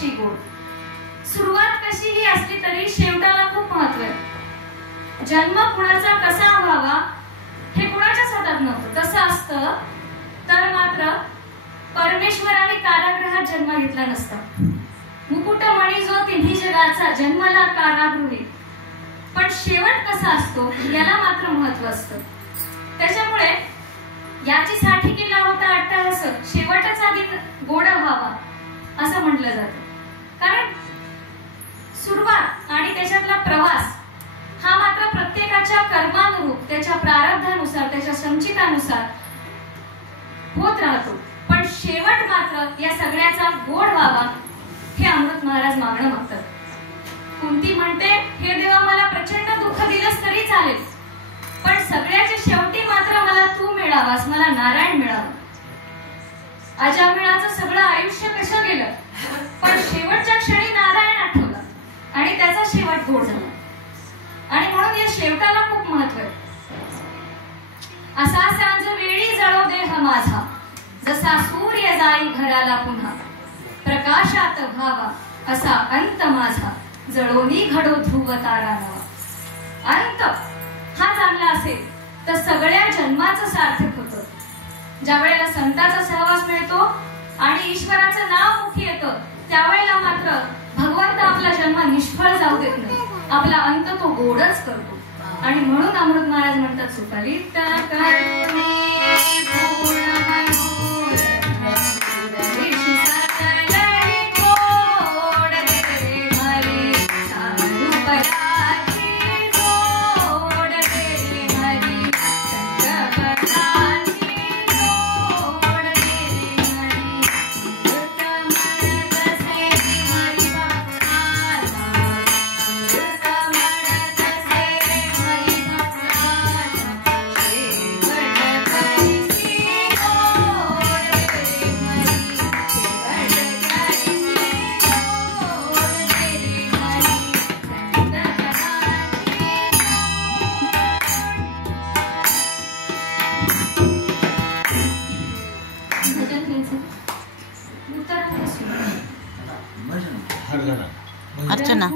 कशी गोड. सुरुवात कशीही असली तरी शेवटाला खूप महत्व आहे. जन्म कुणाचा कसा व्हावा हे कुणाच्याच हातात नव्हतं. तसं असतं तर मात्र परमेश्वराने कारागृहात जन्म घेतला नसता. मुकुटमणी जो तिन्ही जगाचा जन्मला कारागृही. पण शेवट कसा असतो याला मात्र महत्व असतं. त्याच्यामुळे याची साठी केला होता अट्टहास, शेवटच आधी गोड व्हावा असं म्हटलं जातं. कारण सुरुवात आणि त्याच्यातला प्रवास हा मात्र प्रत्येकाच्या कर्मानुरूप, त्याच्या प्रारब्धानुसार, त्याच्या संचितानुसार होत राहतो. पण शेवट मात्र या सगळ्याचा गोड व्हावा हे अमृत महाराज मागणं मागतात. कुंती म्हणते, हे देवा मला प्रचंड दुःख दिलंस तरी चालेल, पण सगळ्याच्या शेवटी मात्र मला तू मिळावास, मला नारायण मिळावा. अजामिळाचं सगळं आयुष्य कसं गेलं, पण शेवटच्या क्षणी नारायण आठवला आणि त्याचा शेवट गोड झाला. आणि म्हणून या शेवटाला खूप महत्व आहे. असा सांज वेळी जळो देह माझा, जसा सूर्य जाई घराला पुन्हा, प्रकाशात व्हावा असा अंत माझा, जळोनी घडो ध्रुव तारा नवा. अंत हा चांगला असेल तर सगळ्या जन्माचं सार्थक होतं. ज्या वेळेला संतांचा सहवास मिळतो आणि ईश्वराचं नाव मुखी येतं त्यावेळेला मात्र भगवंत आपला जन्म निष्फळ जाऊ देत नाही, आपला अंत तो गोडच करतो. आणि म्हणून अमृत महाराज म्हणतात, सुफलित करुणे अर्चना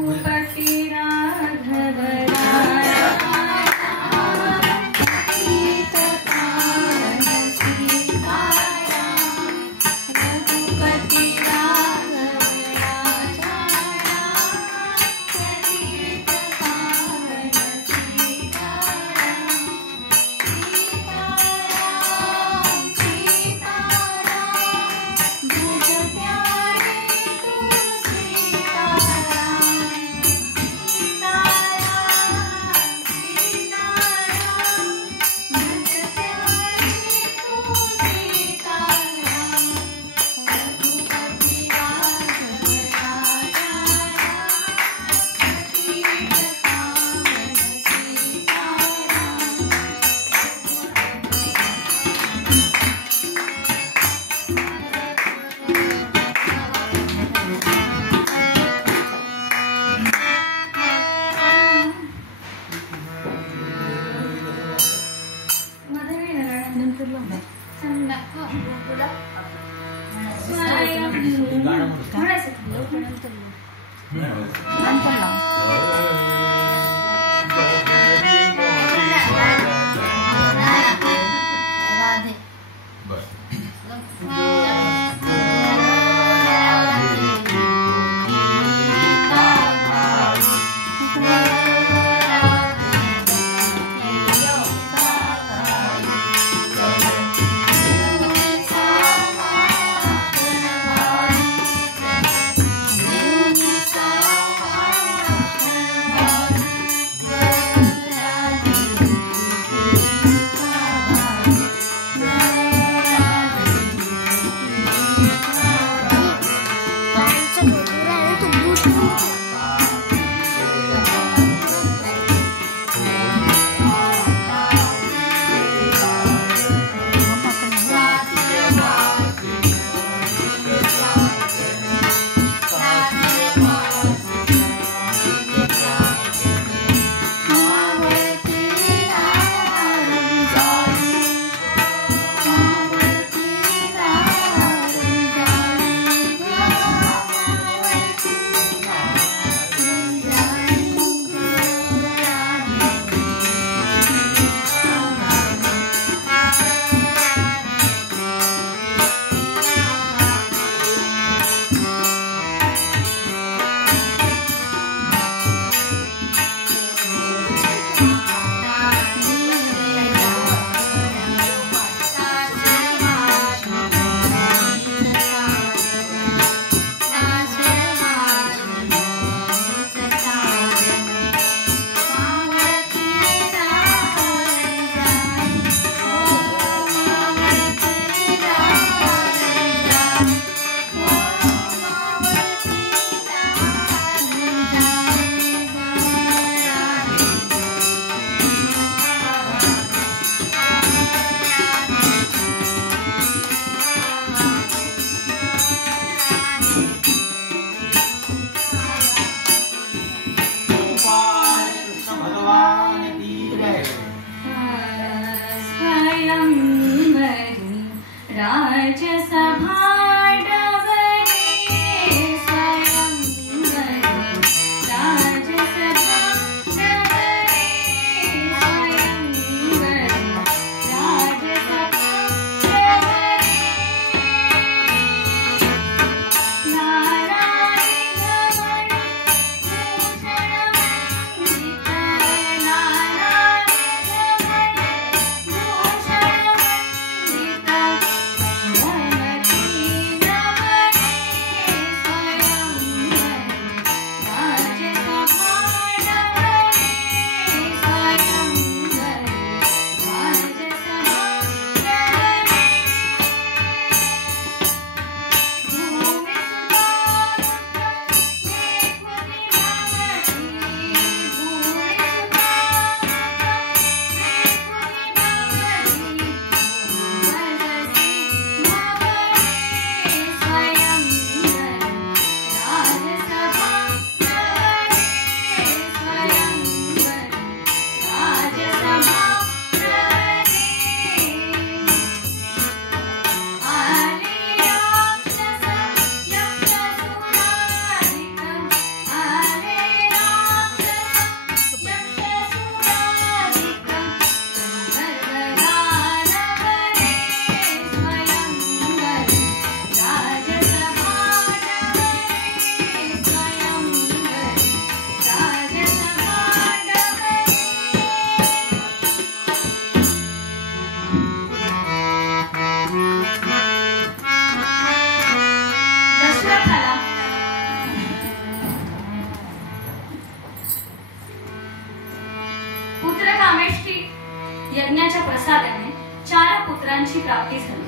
यज्ञाच्या प्रसादाने 4 पुत्रांची प्राप्ती झाली.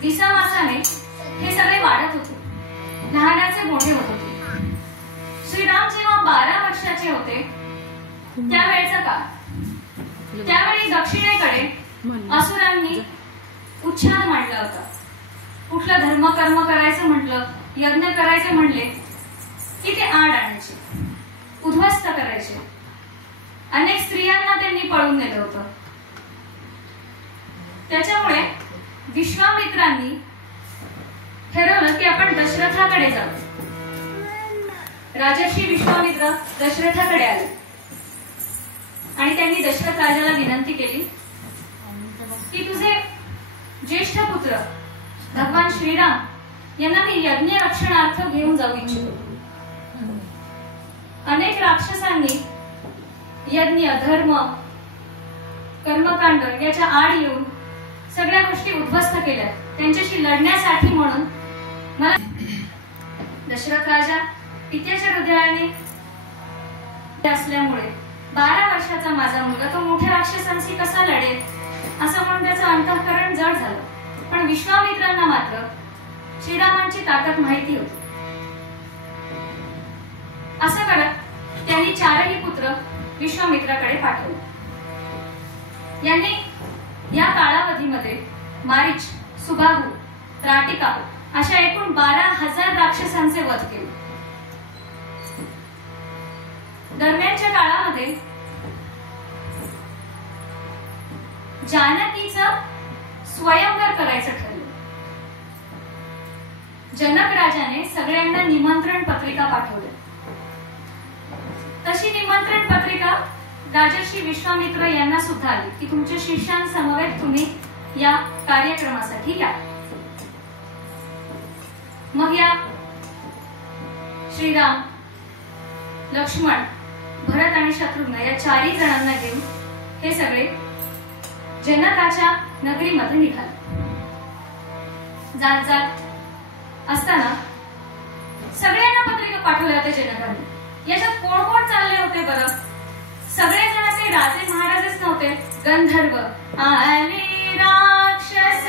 दिसामासाने हे सगळे वाढत होते, लहानाचे मोठे होत होते. श्रीराम जेव्हा 12 वर्षाचे होते त्यावेळेचा काळ. त्यावेळी दक्षिणेकडे असुरांनी उच्छाद मांडला होता. कुठलं धर्म कर्म करायचं म्हटलं, यज्ञ करायचे म्हणले की ते आड आणायचे, उद्ध्वस्त करायचे. अनेक स्त्रियांना त्यांनी पळून नेलं होतं. त्याच्यामुळे विश्वामित्रांनी ठरवलं की आपण दशरथाकडे जाऊ. राजर्षी विश्वामित्र दशरथाकडे आले आणि त्यांनी दशरथ राजाला विनंती केली की तुझे ज्येष्ठ पुत्र भगवान श्रीराम यांना मी यज्ञ रक्षणार्थ घेऊन जाऊ इच्छितो. अनेक राक्षसांनी यज्ञ, धर्म, कर्मकांड याच्या आड येऊन सगळ्या गोष्टी उद्ध्वस्त केल्या. त्यांच्याशी लढण्यासाठी म्हणून मला दशरथ राजा पित्याच्या हृदयाने असल्यामुळे 12 वर्षाचा माझा मुलगा तो मोठ्या राक्षसांशी कसा लढेल असं म्हणून त्याचं अंतःकरण जड झालं. पण विश्वामित्रांना मात्र श्रीरामांची ताकद माहिती होती. असं करत त्यांनी 4ही पुत्र विश्वामित्राकडे पाठवले. यांनी या कालावधीमध्ये मारीच, सुबाहू, त्राटिका अशा एकूण 12,000 राक्षसांचे वध केले. दरम्यानच्या काळामध्ये जानकीचं स्वयंवर करायचं ठरलं. जनक राजाने सगळ्यांना निमंत्रण पत्रिका पाठवली. तशी निमंत्रण पत्रिका राजर्षी विश्वामित्र यांना सुद्धा आली की तुमच्या शिष्यांसमवेत तुम्ही या कार्यक्रमासाठी या. मग या श्रीराम, लक्ष्मण, भरत आणि शत्रुघ्न या 4ही जणांना घेऊन हे सगळे जनकाच्या नगरीमध्ये निघाले. जात जात असताना सगळ्यांना पत्रिका पाठवल्या होत्या जनकाने. याच्यात कोण कोण चालले होते बरं? सगळेजण असे राजे महाराजच नव्हते. गंधर्व आले, राक्षस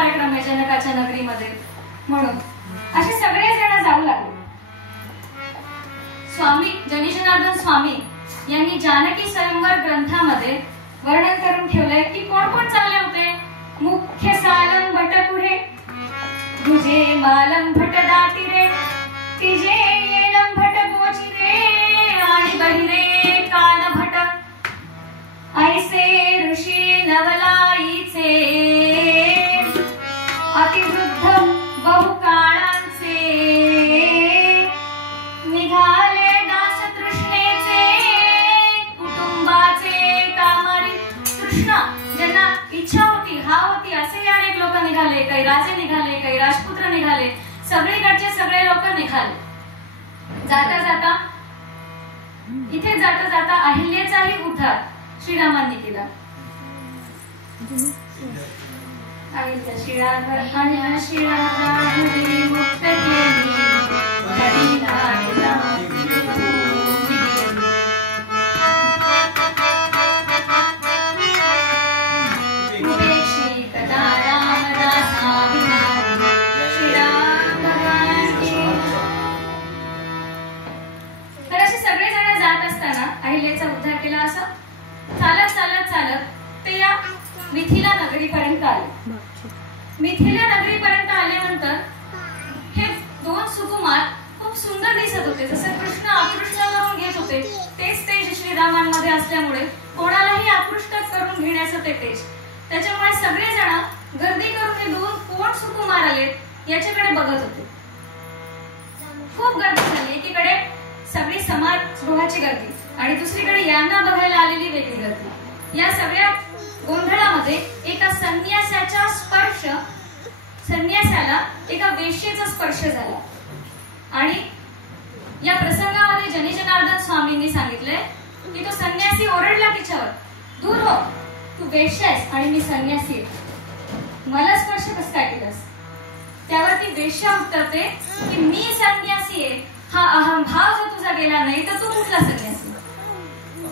कार्यक्रम आहे जनकाच्या नगरीमध्ये म्हणून असे सगळे जण जाऊ लागले. स्वामी जनीजनार्दन स्वामी यांनी जानकी स्वयंवर ग्रंथामध्ये वर्णन करून ठेवलंय की कोण कोण चालले होते. मुख्य सालम भट पुढे, दुजे मालम भट दाती रे, तिजे येलम भट गोची रे, आणि बहिरे कान भट, ऐसे ऋषी नवलाईचे अतिवृद्ध बहुकाळांचे, निघाले दास तृष्णेचे कुटुंबाचे कामारी. तृष्णा ज्यांना इच्छा होती, हा होती, असे अनेक लोक निघाले. काही राजे निघाले, काही राजपुत्र निघाले, सगळीकडचे सगळे लोक निघाले. जाता जाता इथे जाता जाता अहिल्याचाही उद्धार श्रीरामांनी केला. अहिल्या शिळाघर आणि शिळाघर मुक्त केली, अहिल्याचा उद्धार केला. असं चालत चालत चालत ते या मिथिला नगरीपर्यंत आले. मिथिला नगरीपर्यंत आल्यानंतर हे दोन सुकुमार खूप सुंदर दिसत होते. जसं कृष्ण आकृष्ट करून घेत होते तेच तेज श्रीरामांमध्ये असल्यामुळे कोणालाही आकृष्ट करून घेण्याचं ते तेज. त्याच्यामुळे सगळेजण गर्दी करून हे दोन कोण सुकुमार आलेत याच्याकडे बघत होते. खूप गर्दी झाली. एकीकडे सगळी समाजगृहाची गर्दी आणि दुसरीकडे यांना बघायला आलेली वेगळी गर्दी. या सगळ्या गोंधळामध्ये एका संन्यासाला एका वेश्येचा स्पर्श झाला. आणि या प्रसंगामध्ये जनीजनार्दन स्वामींनी सांगितले की तो संन्यासी ओरडला तिच्यावर, दूर हो, तू वेश्या आहेस आणि मी संन्यासी आहे, मला स्पर्श कसं काय केलास. त्यावरती वेश्या उत्तरते की मी संन्यासी आहे, हा अहंभाव जर तुझा गेला नाही तर तू कुठला संन्यासी.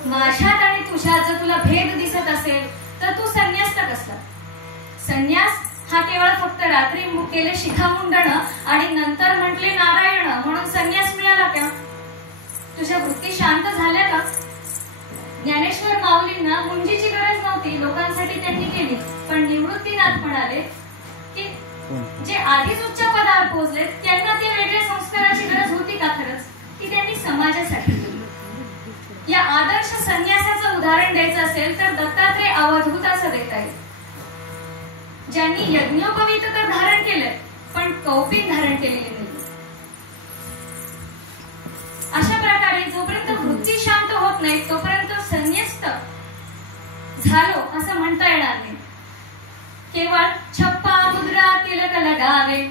माझ्यात आणि तुझ्यात जर तुला भेद दिसत असेल तर तू संन्यास्त कसला. संन्यास हा केवळ फक्त रात्री केले शिखामुंडण आणि नंतर म्हटले नारायण म्हणून संन्यास मिळाला का. तुझ्या वृत्ती शांत झाल्या का. ज्ञानेश्वर माऊलींना मुंजीची गरज नव्हती, लोकांसाठी त्यांनी केली. पण निवृत्तीनाथ म्हणाले की जे आधीच उच्च पदावर पोहोचले त्यांना ते वेगळ्या संस्काराची गरज होती का. खरंच ती त्यांनी समाजासाठी केली. या आदर्श संन्यासाचं उदाहरण द्यायचं असेल तर दत्तात्रय अवधूत असं देता येईल, ज्यांनी यज्ञोपवीत तर धारण केलंय पण कौपिक धारण केलेले नाही. अशा प्रकारे जोपर्यंत वृत्ती शांत होत नाही तोपर्यंत संन्यस्त झालो असं म्हणता येणार नाही. केवळ छप्पा मुद्रा तिलक लगावे,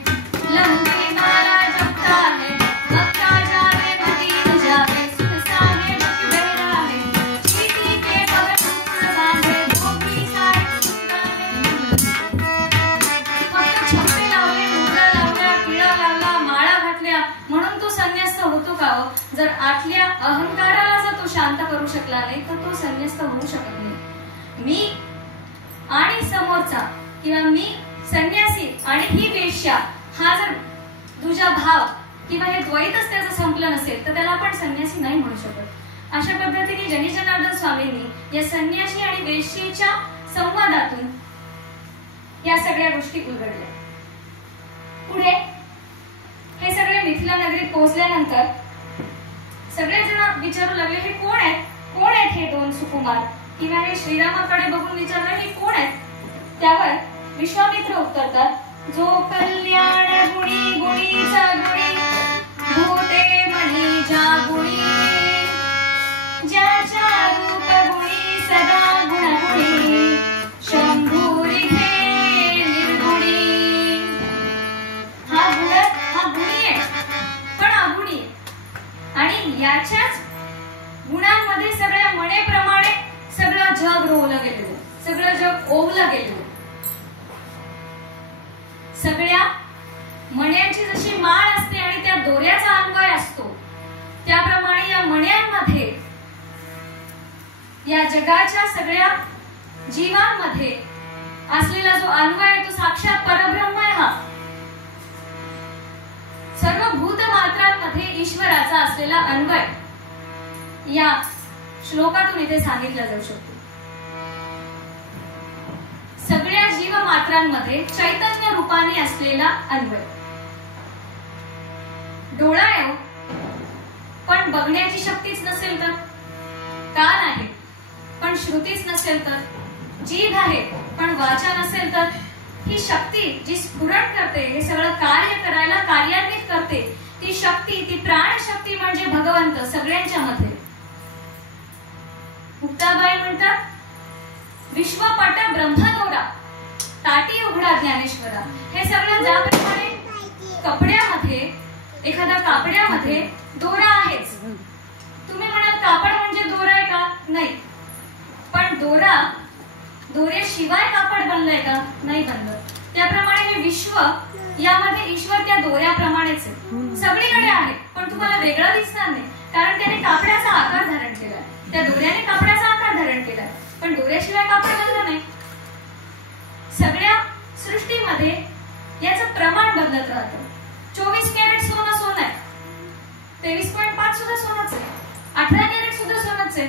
लंके माला जपता है, वक्ता जावे मदीन जावे, सुन साहेब की बहरावे, चीटी के बगल बांधे, धोबी सारे सुंदरावे. फक्त छप्पे लावले, मुद्रा लावल्या, टिळा लावला, माळा घातल्या म्हणून तो संन्यस्त होतो का हो. जर आतल्या अहंकाराला जर तो शांत करू शकला नाही तर तो संन्यस्त होऊ शकत नाही. मी आणि समोरचा किंवा मी संन्यासी आणि ही वेश्या हा जर तुझा भाव किंवा हे द्वैतच त्याचं संपलं नसेल तर त्याला आपण संन्यासी नाही म्हणू शकत. अशा पद्धतीने जनीजनार्दन स्वामींनी या संन्यासी आणि वेश्येच्या संवादातून या सगळ्या गोष्टी उलगडल्या. पुढे हे सगळे मिथिला नगरीत पोहोचल्यानंतर सगळेजण विचारू लागले हे कोण आहेत, कोण आहेत हे दोन सुकुमार. किंवा हे श्रीरामाकडे बघून विचारलं हे कोण आहेत. त्यावर विश्वामित्र उत्तरतात, जो कल्याण गुणी गुणीचा गुणी, भूते मनी ज्या गुणी, ज्याच्या रूप गुणी सदा गुणगुणी, शंभूरी घे निर्गुणी. हा गुणी आहे पण अगुणी आहे. आणि याच्याच गुणांमध्ये सगळ्या मनेप्रमाणे सगळं जग रोवलं गेलेलं, सगळं जग ओवलं गेलेलं. सगळ्या मण्यांची जशी माळ असते आणि त्या दोऱ्याचा अन्वय असतो त्याप्रमाणे या मण्यांमध्ये या जगाच्या सगळ्या जीवांमध्ये असलेला जो अन्वय आहे तो साक्षात परब्रह्म आहे. हा सर्व भूत मात्रांमध्ये ईश्वराचा असलेला अन्वय या श्लोकातून इथे सांगितला जाऊ शकतो. सगळ्या जीव मात्रांमध्ये चैतन्य रूपाने असलेला अन्वय. डोळा आहे पण बघण्याची शक्तीच नसेल तर, कान आहे पण श्रुतीच नसेल तर, जीभ आहे पण वाचा नसेल तर, ही शक्ती जी स्फुरण करते, हे सगळं कार्य करायला कार्यान्वित करते, ती शक्ती, ती प्राणशक्ती म्हणजे भगवंत सगळ्यांच्या मध्ये. मुक्ताबाई म्हणतात, विश्वपट ब्रह्मदोरा ताटी उघडा ज्ञानेश्वरा. हे सगळं ज्याप्रमाणे कपड्यामध्ये, एखाद्या कापड्यामध्ये दोरा आहेच. तुम्ही म्हणाल कापड म्हणजे दोरा आहे का? नाही. पण दोऱ्याशिवाय कापड बनलंय का? नाही बनलं. त्याप्रमाणे हे विश्व, यामध्ये ईश्वर त्या दोऱ्याप्रमाणेच आहे, सगळीकडे आहे, पण तुम्हाला वेगळं दिसणार नाही, कारण त्याने कापडाचा आकार धारण केलाय. त्या दोऱ्याने कापडाचा आकार धारण केलाय, पण दोऱ्याशिवाय कापड बनलं नाही. सगळ्या सृष्टीमध्ये याचं प्रमाण बदलत राहतं. 24 कॅरेट सोनं सोनं आहे, 23.5 सुद्धा सोनच आहे, 18 कॅरेट सुद्धा सोनच आहे.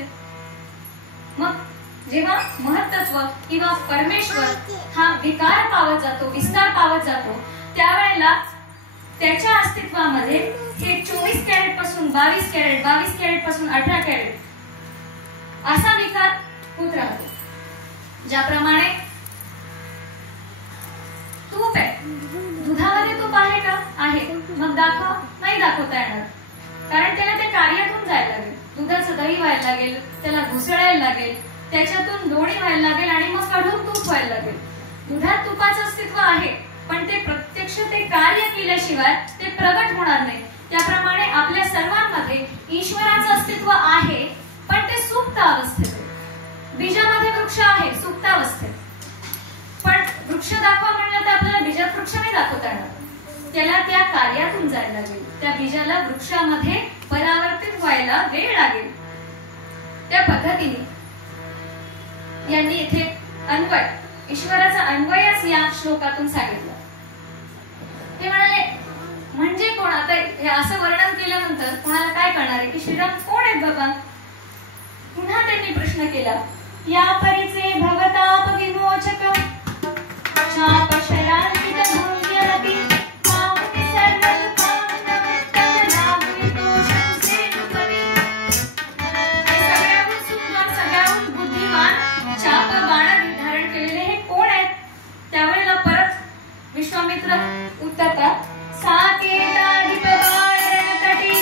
मग जेव्हा महत्त्व किंवा परमेश्वर हा विकार पावत जातो, विस्तार पावत जातो, त्यावेळेला त्याच्या अस्तित्वामध्ये हे 24 कॅरेट पासून 22 कॅरेट, 22 कॅरेट पासून 18 कॅरेट असा विकार होत राहतो. ज्याप्रमाणे तूप आहे, दुधामध्ये तूप आहे का? आहे. मग दाखव? नाही दाखवता येणार, कारण त्याला त्या कार्यातून जायला लागेल. दुधाचं दही व्हायला लागेल, त्याला घुसळायला लागेल, त्याच्यातून लोणी व्हायला लागेल आणि मग काढून तूप व्हायला लागेल. दुधात तुपाचं अस्तित्व आहे, पण ते प्रत्यक्ष ते कार्य केल्याशिवाय ते प्रगट होणार नाही. त्याप्रमाणे आपल्या सर्वांमध्ये ईश्वराचं अस्तित्व आहे, पण ते सुप्त अवस्थेत आहे. बीजामध्ये वृक्ष आहे सुप्त अवस्थेत, पण वृक्ष दाखवा म्हणलं तर आपल्याला बीजात वृक्ष नाही दाखवता येणार. त्याला त्या कार्यातून जायला लागेल, त्या बीजाला वृक्षामध्ये परावर्तित व्हायला वेळ लागेल. त्या पद्धतीने यांनी इथे अन्वय, ईश्वराचा अन्वयच या श्लोकातून सांगितलं. ते म्हणाले म्हणजे कोण? आता हे असं वर्णन केल्यानंतर कोणाला काय कळणार आहे की श्रीराम कोण आहेत बाबा? पुन्हा त्यांनी प्रश्न केला, या परिचे भवताप विमोचक शाप शरान्वित भूम्यरपि मामुनि सर्वदुःखान्नवत्तजनाभूतोषंसेतुपरि. हे सगळ्याहून सुंदर, सगळ्याहून बुद्धिमान, शाप बाण धारण केलेले हे कोण आहेत? त्यावेळेला परत विश्वामित्र उत्तरतात, साकेताधिप बाळरणतटी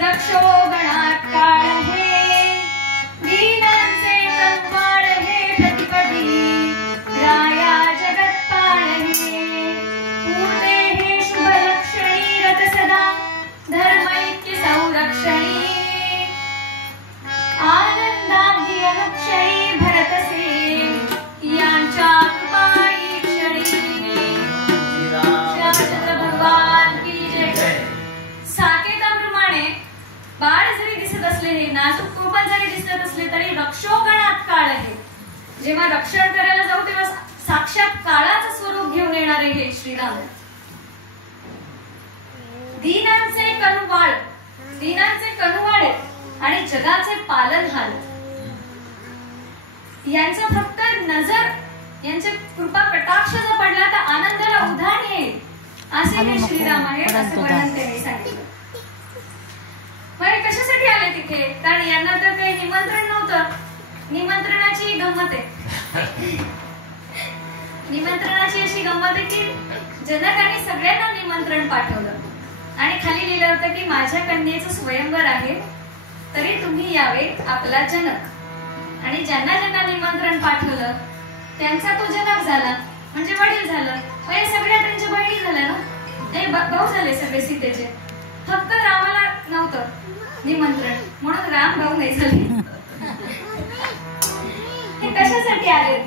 रक्षो गणात काळ हे, दीनांचे कंवाळ हे प्रतिपदी, राया जगत्पाळ हे, पूर्णे हे शुभलक्षणी रत सदा, धर्मैक्य संरक्षणी, आनंदाब्धी अनुक्षणी भरतसे, यांच्या कृपाई क्षणी. श्रीरामचंद्र भगवान की जय. साकेताप्रमाणे बाळ जरी दिसत असले, हे नाजूक कृपा जरी दिसत असले तरी रक्षोगणात काळ आहे. जेव्हा रक्षण करायला जाऊ तेव्हा साक्षात काळाचं स्वरूप घेऊन येणारे हे श्रीराम. दीनांचे कनुवाळ, दीनांचे कनुवाळ आणि जगाचे पालनहार, यांचं फक्त नजर, यांचे कृपा कटाक्ष जर पडला तर आनंदाला उधाण येईल, असे हे श्रीराम आहे, असं वर्णन त्यांनी सांगितलं. कशासाठी आले तिथे? कारण यांना तर काही निमंत्रण नव्हतं. निमंत्रणाची गंमत आहे. निमंत्रणाची अशी गंमत आहे की जनकाने सगळ्यांना निमंत्रण पाठवलं आणि खाली लिहिलं होतं की माझ्या कन्येचं स्वयंवर आहे, तरी तुम्ही यावे आपला जनक. आणि ज्यांना ज्यांना निमंत्रण पाठवलं त्यांचा तो जनक झाला, म्हणजे वडील झालं. हे सगळ्या त्यांच्या बहिणी झाल्या ना, ते भाऊ झाले सगळे सीतेचे. फक्त रामाला नव्हतं निमंत्रण, म्हणून राम भाऊ नाही झाले. हे कशासाठी आले?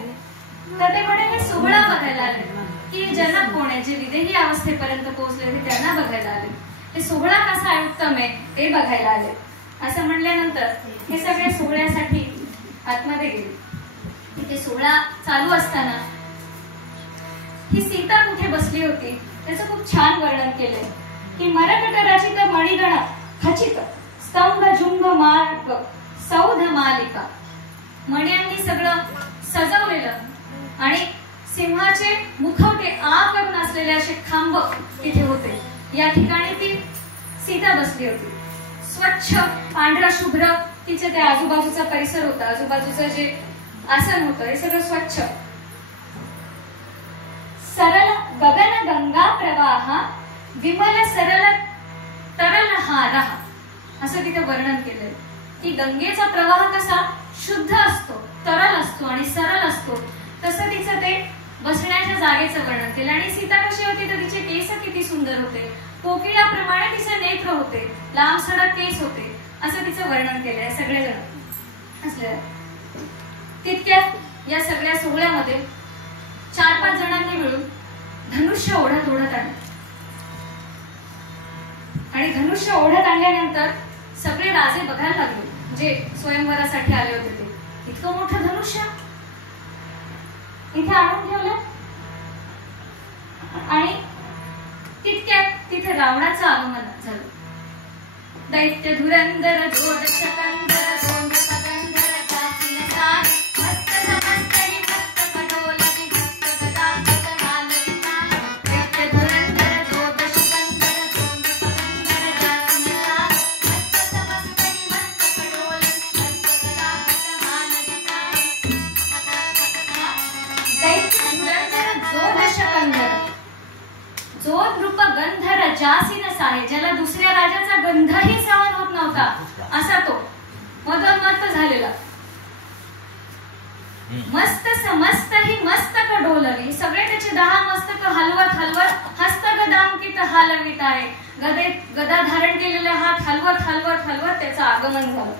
तर ते म्हणे हे सोहळा बघायला आले, की जनक कोण आहे, जे विदेही अवस्थेपर्यंत पोहोचले ते त्यांना बघायला आले. हे सोहळा कसा आहे, उत्तम आहे, ते बघायला आले. असं म्हणल्यानंतर हे सगळे सोहळ्यासाठी आतमध्ये गेले. तिथे सोहळा चालू असताना ही सीता कुठे बसली होती त्याचं खूप छान वर्णन केलंय की मरकट रचित मणिगण खचित स्तंभ जुंभ मार्ग सौध मालिका. मण्यांनी सगळं सजवलेलं आणि सिंहाचे मुखवटे करून असलेले असे खांब तिथे होते. या ठिकाणी ती सीता बसली होती. स्वच्छ पांढरा शुभ्र तिचे ते आजूबाजूचा परिसर होता, आजूबाजूचं जे आसन होतं हे सगळं स्वच्छ. सरळ गगन गंगा प्रवाह विमल सरळ तरल हार असं तिथे वर्णन केलंय की गंगेचा प्रवाह कसा शुद्ध असतो, तरल असतो आणि सरळ असतो, तसं तिचं ते बसण्याच्या जागेचं वर्णन केलं. आणि सीता कशी होती तर तिचे केस किती सुंदर होते, कोकिळाप्रमाणे तिचे नेत्र होते, लांब सडक केस होते, असं तिचं वर्णन केलंय सगळेजण असले. तितक्यात या सगळ्या सोहळ्यामध्ये 4-5 जणांनी मिळून धनुष्य ओढत आणलं. आणि धनुष्य ओढत आणल्यानंतर सगळे राजे बघायला लागले जे स्वयंवरासाठी आले होते ते, इतकं मोठं धनुष्य इथे आणून ठेवलं. आणि तितक्यात तिथे रावणाचं आगमन झालं. दैत्य धुरंधर जोड शकंदर सोंड पगंधर जातीन सार मस्त समस्त हि मस्त पडोलगी मस्त गदा पतनालगी सार. दैत्य धुरंधर जोड शकंदर सोंड पगंधर जातीन सार मस्त समस्त हि मस्त पडोलगी मस्त गदा पतनालगी सार. दैत्य धुरंधर जोड शकंदर जो नृप गंधर जासीन साहे, ज्याला दुसऱ्या राजाचा गंधही सहन होत नव्हता असा तो मदोन्मत्त झालेला. मस्त समस्त ही मस्तक डोलवी, सगळे त्याचे 10 मस्तक हलवत हलवत हस्तगदांकित हलवित आहे. गदा धारण केलेले हात हलवत हलवत हलवत त्याचं आगमन झालं.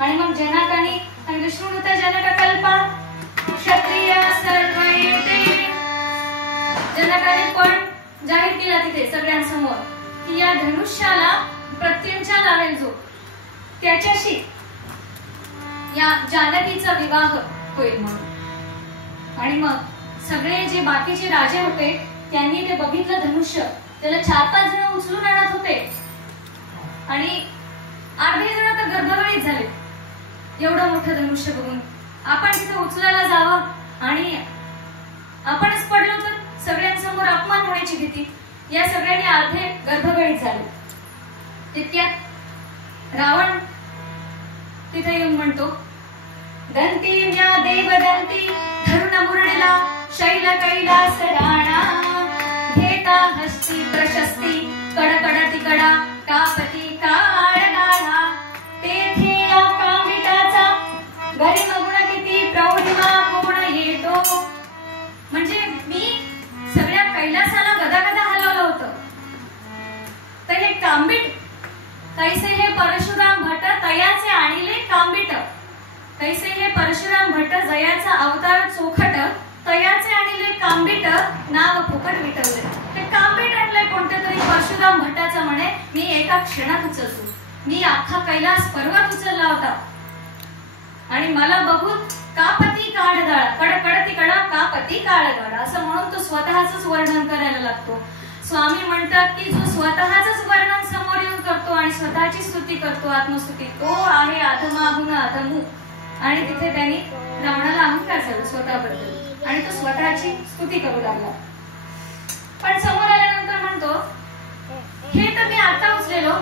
आणि मग जनकाने सांगितलं शृणुत जनक कल्पा क्षत्रिय सर्व येते. जनकाने पण जाहीर केला तिथे सगळ्यांसमोर की या धनुष्याला प्रत्यंचा लावेल जो त्याच्याशी या जानकीचा विवाह होईल म्हणून. आणि मग सगळे जे बाकीचे राजे होते त्यांनी ते बघितलं धनुष्य, त्याला 4-5 जण उचलून आणत होते आणि अर्धे जण तर गर्भवतीच झाले एवढं मोठं धनुष्य बघून. आपण तिथे उचलायला जावं आणि आपणच पडलो तर सगळ्यांसमोर अपमान होण्याची भीती. या सगळ्यांनी अर्धे गर्भगळीत झाले. तितक्यात रावण तिथे येऊन म्हणतो दंती म्या देव दंती धरुण मुरडीला शैल कैलास राणा घेता हस्ती प्रशस्ती कडकडती कडा कापती काळ गाढा तेथे या कामिटाचा गरिमा गुण किती प्रौढिमा कोण येतो. म्हणजे मी सगळ्या कैलासाला गदागदा हलवलं होतं तर हे कांबिट कैसे हे परशुराम भट तयाचे आणले कांबिट, कैसे हे परशुराम भट जयाचा अवतार चोखट तयाचे आणले कांबिट नाव फुकट विटवले. हे कांबिट आणलंय कोणत्या तरी परशुराम भटाचं म्हणे मी एका क्षणात उचलतो. मी अख्खा कैलास पर्वत उचलला होता आणि मला बघून कापती काळगाळा कडकडती कडा कापती काळगाळा असं म्हणून तो स्वतःच वर्णन करायला लागतो. स्वामी म्हणतात की जो स्वतःच वर्णन समोर येऊन करतो आणि स्वतःची स्तुती करतो आत्मस्तुती तो आहे अधमाहून अधमू. आणि तिथे त्यांनी रावणाला अहंकार झाला स्वतःबद्दल आणि तो स्वतःची स्तुती करू लागला. पण समोर आल्यानंतर म्हणतो हे तर मी आता उचलेलो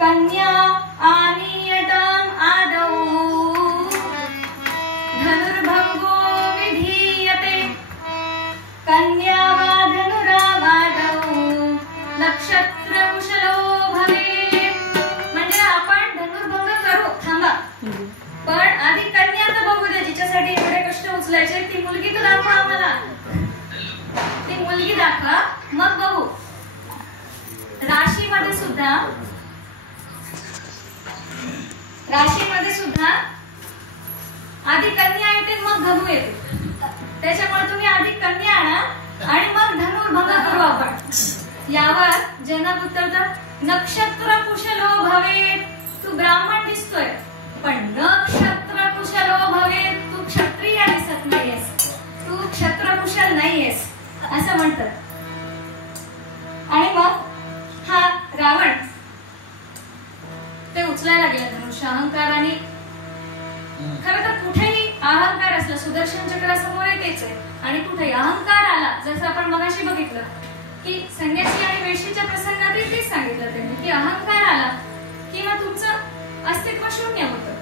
कन्या आनीयतम आदौ धनुर्भंगो विधीयते कन्या वा धनुरावादौ नक्षत्र कुशलो भवे. म्हणजे आपण धनुर्भंग करू थांबा पण आधी कन्या तर बघू दे जिच्यासाठी एवढे कष्ट उचलायचे. ती मुलगी तर दाखवा आम्हाला, ती मुलगी दाखवा मग बघू. राशीमध्ये सुद्धा आधी कन्या येते मग धनु येते. त्याच्यामुळे तुम्ही आधी कन्या आणा आणि मग धनुर्भंग करू आपण. यावर जनक उत्तरतात नक्षत्र कुशलो भवे. तू ब्राह्मण दिसतोय पण नक्षत्र कुशलो भवे तू क्षत्रिय क्षत्रकुशल नाहीयेस असं म्हणतात. आणि मग हा रावण ते उचलायला गेला धनुष्य अहंकाराने. खरं तर कुठेही अहंकार असला, सुदर्शन चक्र समोर तेच आहे, आणि कुठेही अहंकार आला, जसं आपण मगाशी बघितलं की संन्यासी आणि वेशीच्या प्रसंगातही तेच सांगितलं त्यांनी की अहंकार आला किंवा तुमचं अस्तित्व शून्य होतं.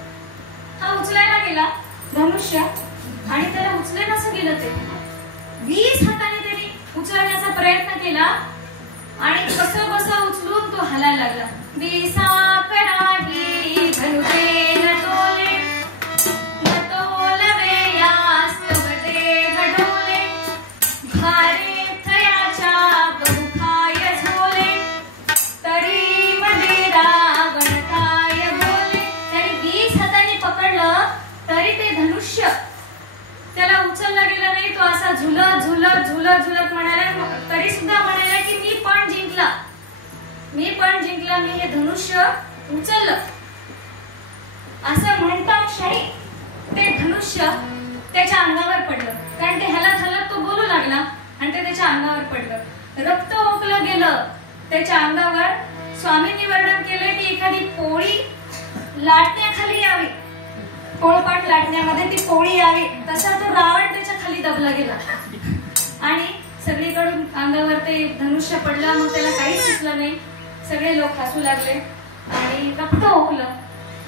हा उचलायला गेला धनुष्य आणि त्याला उचलेल असं गेलं ते 20 हाताने त्यांनी उचलण्याचा प्रयत्न केला आणि कसं बसं उचलून तो हलायला लागला. विसाकराही धनुते नटोले नटोलवे यास्तवते घडोले भारे थयाच्या बहुखाय झोले तरी मध्ये रावण काय बोले. त्याने 20 हाताने पकडलं तरी ते धनुष्य त्याला उचलला गेला नाही. तो असा झुलत झुलत झुलत झुलत म्हणाला, तरी सुद्धा म्हणाला की मी पण जिंकला, मी हे धनुष्य उचललं. असं म्हणता क्षणी ते धनुष्य त्याच्या अंगावर पडलं, कारण ते हलत हलत तो बोलू लागला आणि ते त्याच्या अंगावर पडलं. रक्त ओकलं गेलं त्याच्या अंगावर. स्वामींनी वर्णन केलं की एखादी पोळी लाटण्याखाली यावी, पोळपाट लाटण्यामध्ये ती पोळी यावी, तसा तो रावण त्याच्या खाली दबला गेला आणि सगळीकडून अंगावर ते धनुष्य पडलं. मग त्याला काहीच सुचलं नाही. सगळे लोक हसू लागले आणि रक्त ओकलं.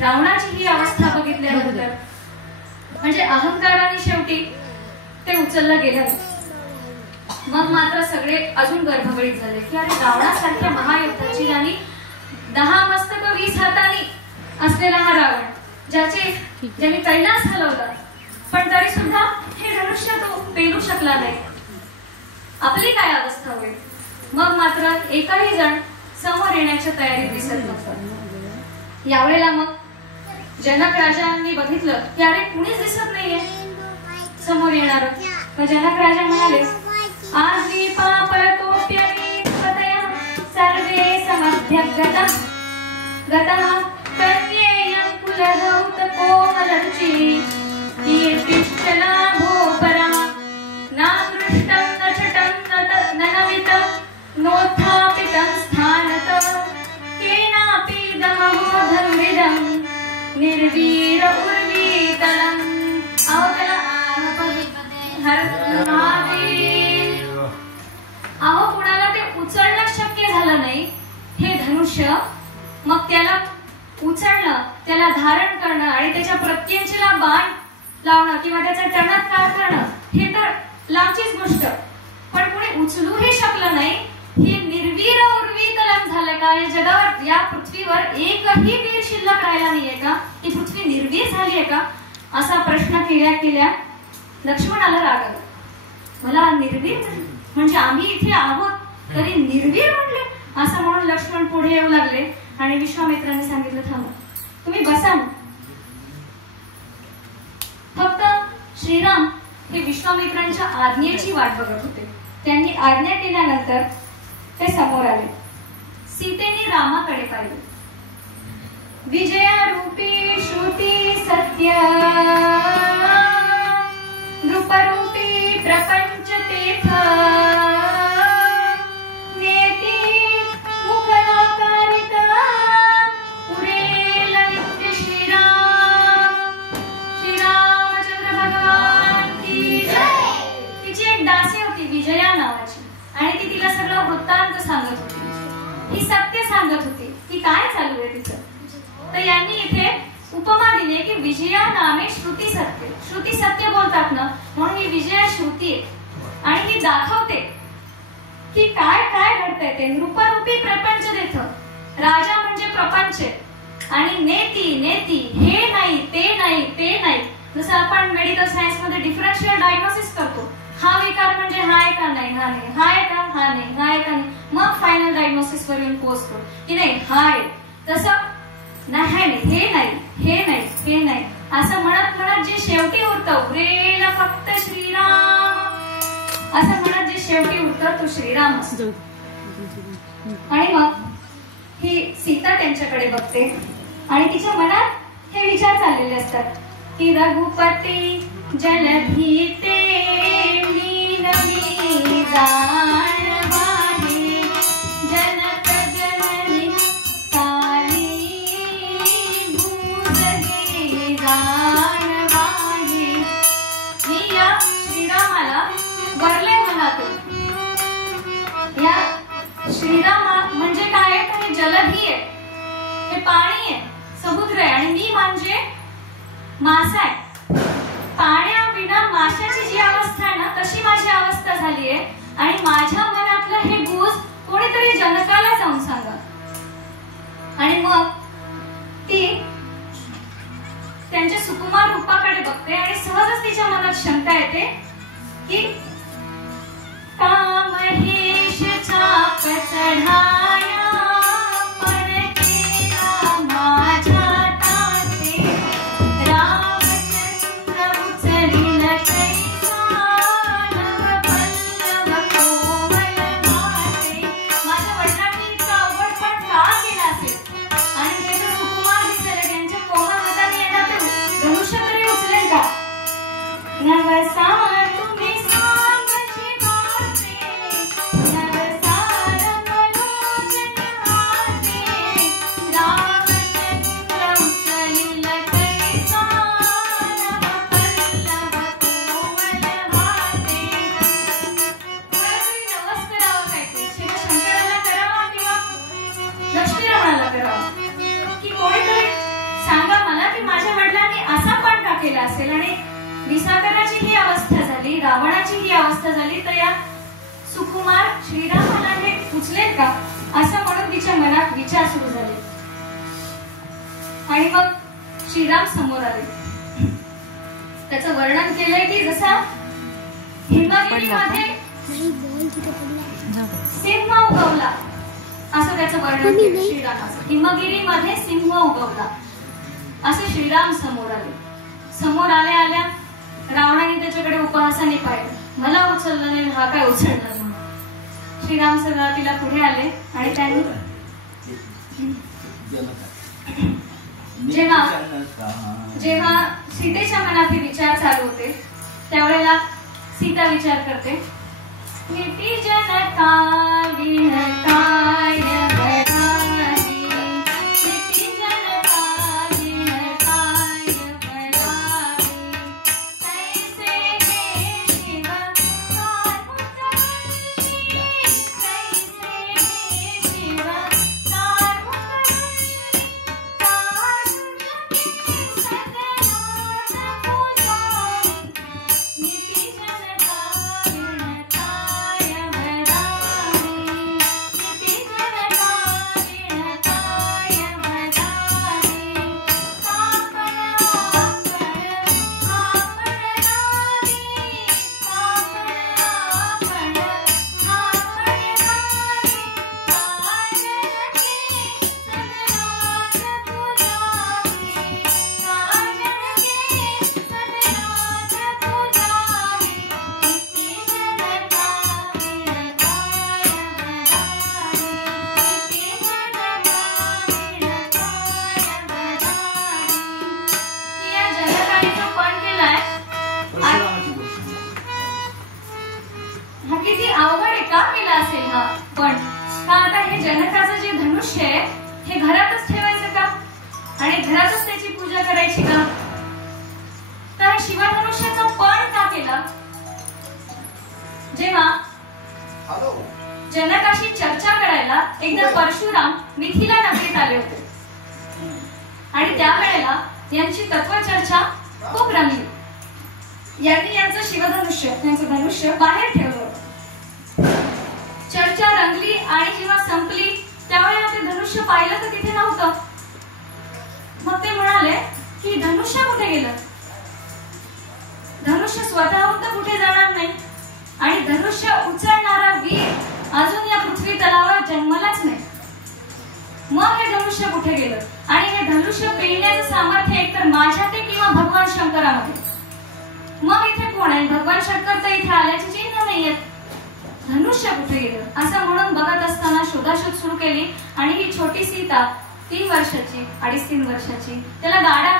रावणाची ही अवस्था बघितल्यानंतर म्हणजे अहंकाराने शेवटी ते उचललं गेलं. मग मात्र सगळे अजून गर्भगळीत झाले की अरे रावणासारख्या महायुद्धाची आणि 10 मस्तक 20 हातांनी असलेला हा रावण, ज्याने कैलास हलवला, पण तरी सुद्धा हे धनुष्य तो पेलू शकला नाही. आपली काय अवस्था होईल. मग मात्र एकही जण समोर येण्याच्या तयारीत दिसत नव्हतं. यावेळेला मग जनक राजांनी बघितलं की अरे कुणीच दिसत नाहीये समोर येणार. मग जनक राजा म्हणाले, आजी पापरतोप्यमी पतया सर्वे समभ्यगता गतः प्रत्येयं कुलधौत कोमलरुचि कीर्तिश्चलाभो परा नादृष्टं न चटं न नवितं नोत्थापितं स्थानत केनापि दमहोधन्विदं निर्वीर उर्वीतलं. अहो कुणाला ते उचलणं शक्य झालं नाही हे धनुष्य. मग त्याला उचलणं, त्याला धारण करणं आणि त्याच्या प्रत्येकाला बाण लावणं किंवा त्याचा टणत्कार करणं हे तर लांबचीच गोष्ट, पण कोणी उचलूही शकलं नाही. हे निर्वीर उर्वीतलं झालं का. या जगावर, या पृथ्वीवर एकही वीर शिल्लक राहिला नाहीये का. ही पृथ्वी निर्वीर झाली आहे का असा प्रश्न केल्या लक्ष्मणाला राग आला. मला निर्वीर म्हणजे आम्ही इथे आहोत तरी निर्वीर म्हणले असं म्हणून लक्ष्मण पुढे येऊ लागले आणि विश्वामित्रांनी सांगितलं, थांबा तुम्ही बसा. फक्त श्रीराम हे विश्वामित्रांच्या आज्ञेची वाट बघत होते. त्यांनी आज्ञा केल्यानंतर ते समोर आले. सीतेने रामाकडे पाहिले. विजयारूपी श्रुती सत्य नृपरूपी प्रपंच तीर्थ नेती मुखलाकारिता उरेल नित्य श्रीराम. श्रीरामचंद्र भगवान की जय. तिची एक दासी होती विजया नावाची आणि ती तिला सगळं वृत्तांत सांगत होती. ही सत्य सांगत होती की काय चालू आहे तिचं. तर यांनी इथे उपमा दिली की विजया नामे श्रुती सत्य. श्रुती सत्य बोलतात ना, म्हणून ही विजया श्रुती आहे आणि ही दाखवते की काय काय घडतंय ते. नृपरूपी प्रपंच देत. राजा म्हणजे प्रपंच आणि नेती नेती हे नाही ते नाही ते नाही. जसं आपण मेडिकल सायन्स मध्ये डिफरन्शियल डायग्नोसिस करतो. हा विकार म्हणजे हा आहे का नाही, हा नाही, हा आहे का हा नाही, हा आहे का नाही, मग फायनल डायग्नोसिस वर येऊन पोहोचतो की नाही हा आहे. तसं नाही, हे नाही, हे नाही, हे नाही असं म्हणत म्हणत जे शेवटी उरतं, उरेल फक्त श्रीराम असं म्हणत जे शेवटी उरतं तो श्रीराम असतो. आणि मग ही सीता त्यांच्याकडे बघते आणि तिच्या मनात हे विचार चाललेले असतात की रघुपती जलधीते भुजली जाण वाहे, जनक जननी सारी भुजली जाण वाहे. मी या श्रीरामाला वरले मनातून. या श्रीरामा म्हणजे काय आहे? हे जलधी आहे, हे पाणी आहे, समुद्र आहे, आणि मी म्हणजे मासा आहे. पाण्याविना माशाची जी अवस्था आहे ना, तशी माझी अवस्था झाली आहे. आणि माझ्या मनातलं हे गुज कोणीतरी जनकाला जाऊन सांगा. आणि मग ती त्यांच्या सुकुमार रूपाकडे बघते आणि सहजच तिच्या मनात शंका येते की का महेश चाप चढाया, पण केला माझ्या ताते, रामचंद्र उचलील कैसा, नवपल्लव कोमल माते. माझ्या वडिलांनी इतका अवघडपण का केला असेल? आणि ते जर सुकुमार दिसले, त्यांच्या कोमल हाताने येणार ते धनुष्य तरी उचलेल का? नवसा तुम्ही सांगशी वाटे, नवसार मलोचन हाते, रामचंद्र उचलील कैसा, नवपल्लव कोमल हाते. कोणातरी नवस करावा काय ते? शिवशंकराला करावा किंवा लक्ष्मीरामाला करावा? की कोणीतरी सांगा मला की माझ्या वडिलांनी असा पण का केला असेल? आणि विसाकराची ही अवस्था झाली, रावणाची ही अवस्था झाली, तर या सुकुमार श्रीरामाला हे उचलेल का, असं म्हणून तिच्या मनात विचार सुरू झाले. आणि मग श्रीराम समोर आले. त्याचं वर्णन केलंय की जसा हिमगिरीमध्ये सिंह उगवला, असं त्याचं वर्णन केलं श्रीरामाचं. हिमगिरीमध्ये सिंह उगवला असे श्रीराम समोर आले. समोर आल्या आल्या रावणाने त्याच्याकडे उपहासाने पाहिलं. मला उचललं नाही, हा काय उचलला म्हणून. श्रीराम सगळा तिला पुढे आले आणि त्यांनी जेव्हा सीतेच्या मनात हे विचार चालू होते, त्यावेळेला सीता विचार करते, नीती जनका विनताय वराही, नीती जनका विनताय वराही, कैसे हे शिव कारुतवल्ली, कैसे हे शिव कारुतवल्ली, कारुतके सदनाथ पूजारी, नीती जनका विनताय वराही, नीती जनका विनताय वराही, आपण आपण आपण नारी, आपण आपण आपण नारी, काजनके सदनाथ पूजारी, काजनके सदनाथ पूजारी, नीती जनका विनताय वराही, नीती जनका विनताय वराही. या जनकाने जो पण केलाय हा किती अवघड आहे. का केला असेल हा पण? का आता हे जनकाचं जे धनुष्य आहे हे घरातच ठेवायचं का? आणि घरातच त्याची पूजा करायची का? तर हे शिवधनुष्याचा पण का केला? जेव्हा जनकाशी चर्चा करायला एकदा परशुराम मिथिला नगरीत आले होते आणि त्यावेळेला यांची तत्वचर्चा खूप रंगली. यांनी यांचं शिवधनुष्य, त्यांचं धनुष्य बाहेर ठेवलं होतं. चर्चा रंगली आणि जेव्हा संपली त्यावेळेला ते धनुष्य पाहिलं तर तिथे नव्हतं. मग ते म्हणाले की धनुष्य कुठे गेलं? धनुष्य स्वतःहून तर कुठे जाणार नाही आणि धनुष्य उचलणारा वीर अजून या पृथ्वी तलावर जन्मलाच नाही. मग हे धनुष्य कुठे गेलं? आणि हे धनुष्य पेलण्याचं सामर्थ्य एकतर माझ्यात किंवा भगवान शंकरामध्ये. मग इथे कोण आहे? भगवान शंकर तर इथे आल्याचे चिन्ह नाहीयेत. धनुष्य कुठे गेलं असं म्हणून बघत असताना शोधाशोध सुरू केली. आणि ही छोटी सीता 3 वर्षाची, 2.5-3 वर्षाची, त्याला गाडा